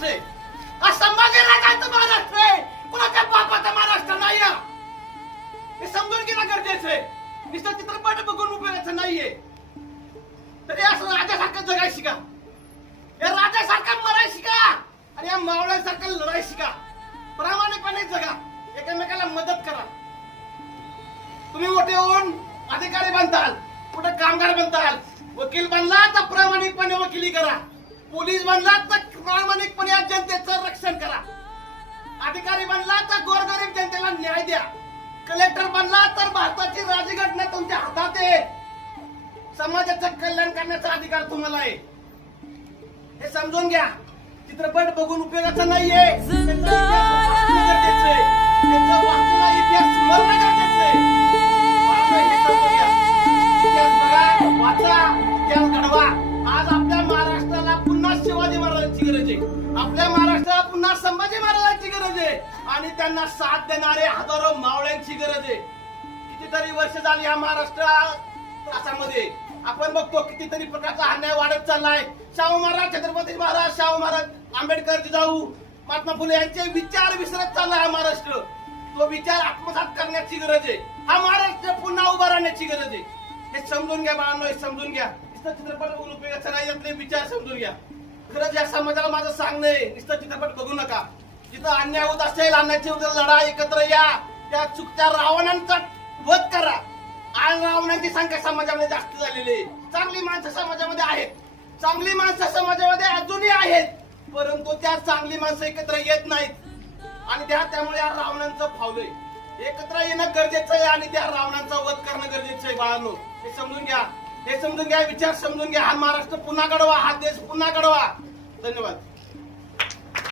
महाराष्ट्र आहे, हा संभाजी राजांचं महाराष्ट्र आहे, कुणाच्या बापाचा महाराष्ट्र नाही. हे समजून घेणं गरजेचं आहे. नुसतं चित्रपट बघून उपयोगाचं नाहीये. तर हे असं राजासारखं जगाय शिका, या राजासारखं मराय शिका आणि या मावळ्यासारखं लढाई शिका. प्रामाणिकपणे जगा, एकमेकाला मदत करा. तुम्ही मोठे होऊन अधिकारी बनताल, कुठे कामगार बनताल, वकील बनला तर प्रामाणिकपणे वकिली करा, पोलीस बनला तर प्रामाणिकपणे या जनतेचं रक्षण करा, अधिकारी बनला तर गोरगरीब जनतेला न्याय द्या, कलेक्टर बनला तर भारताची राज्यघटना तुमच्या हातात आहे. समाजाचं कल्याण करण्याचा अधिकार तुम्हाला आहे. हे समजून घ्या. चित्रपट बघून उपयोगाचा नाहीये. त्यांचा इतिहास स्मरण गरजेचं आहे. हे समजून घ्या. इतिहास बघा, वाचा, इतिहास घडवा. आज आपल्या महाराष्ट्राला पुन्हा शिवाजी महाराजांची गरज आहे. आपल्या महाराष्ट्राला पुन्हा संभाजी महाराजांची गरज आहे आणि त्यांना साथ देणारे हजारो मावळ्यांची गरज आहे. कितीतरी वर्ष झाली या महाराष्ट्र त्रासामध्ये आपण बघतो कितीतरी प्रकारचा अन्याय वाढत चाललाय. शाहू महाराज, छत्रपती महाराज, शाहू महाराज, आंबेडकर, जिजाऊ, महात्मा फुले यांचे विचार विसरत चाललाय हा महाराष्ट्र. तो विचार आत्मसात करण्याची गरज आहे. हा महाराष्ट्र पुन्हा उभा राहण्याची गरज आहे. हे समजून घ्या बाळांनो, हे समजून घ्या. नुसतं चित्रपट बघून उपयोगाचा नाही, यातले विचार समजून घ्या. खरंच या समाजाला माझं सांगणं आहे, नुसतं चित्रपट बघू नका. जिथं अन्याय होत असेल, अन्यायाची लढा, एकत्र या. त्या चुकत्या रावणांचा वध करा. आज रावणांची संख्या समाजामध्ये जास्त झालेली आहे. चांगली माणसं समाजामध्ये आहेत, चांगली माणसं समाजामध्ये अजूनही आहेत, परंतु त्या चांगली माणसं एकत्र येत नाहीत आणि त्यामुळे या रावणांचं फावलंय. एकत्र येणं गरजेचं आहे आणि त्या रावणांचा वध करणं गरजेचं आहे बाळांनो. हे समजून घ्या, हे समजून घ्या, विचार समजून घ्या. हा महाराष्ट्र पुन्हा घडवा, हा देश पुन्हा घडवा. धन्यवाद.